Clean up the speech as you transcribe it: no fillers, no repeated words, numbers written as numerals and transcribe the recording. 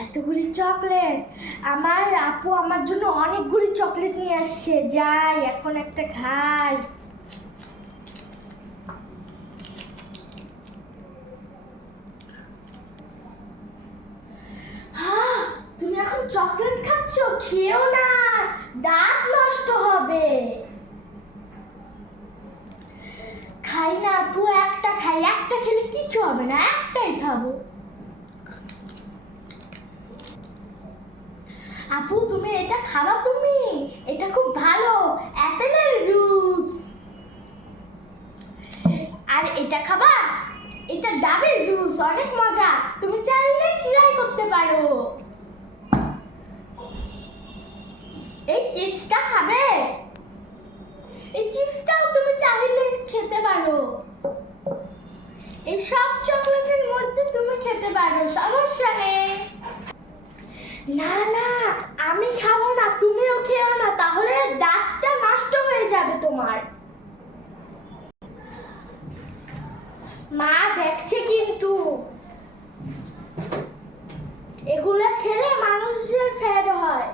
এতগুলি চকলেট! আমার আপু আমার জন্য অনেকগুলি চকলেট নিয়ে আসছে। যাই এখন একটা খাই। তুমি এখন চকলেট খাচ্ছ? খেও না, দাঁত নষ্ট হবে। খাই না আপু, একটা খাই। একটা খেলে কিছু হবে না, একটাই খাবো। আপু তুমি এটা খাবা? তুমি এটা খুব ভালো, অ্যাপেলের জুস। আর এটা খাবা? এটা ডাবের জুস, অনেক মজা। তুমি চাইলে ট্রাই করতে পারো। এই চিপসটা খাবে? এই চিপসটাও তুমি চাইলে খেতে পারো। এই সব চকলেটের মধ্যে তুমি খেতে পারো, সমস্যা নেই। না না, আমি খাবো না, তুমিও খেও না, তাহলে দাঁতটা নষ্ট হয়ে যাবে তোমার। মা দেখছে কিন্তু। এগুলা খেলে মানুষের ফ্যাট হয়।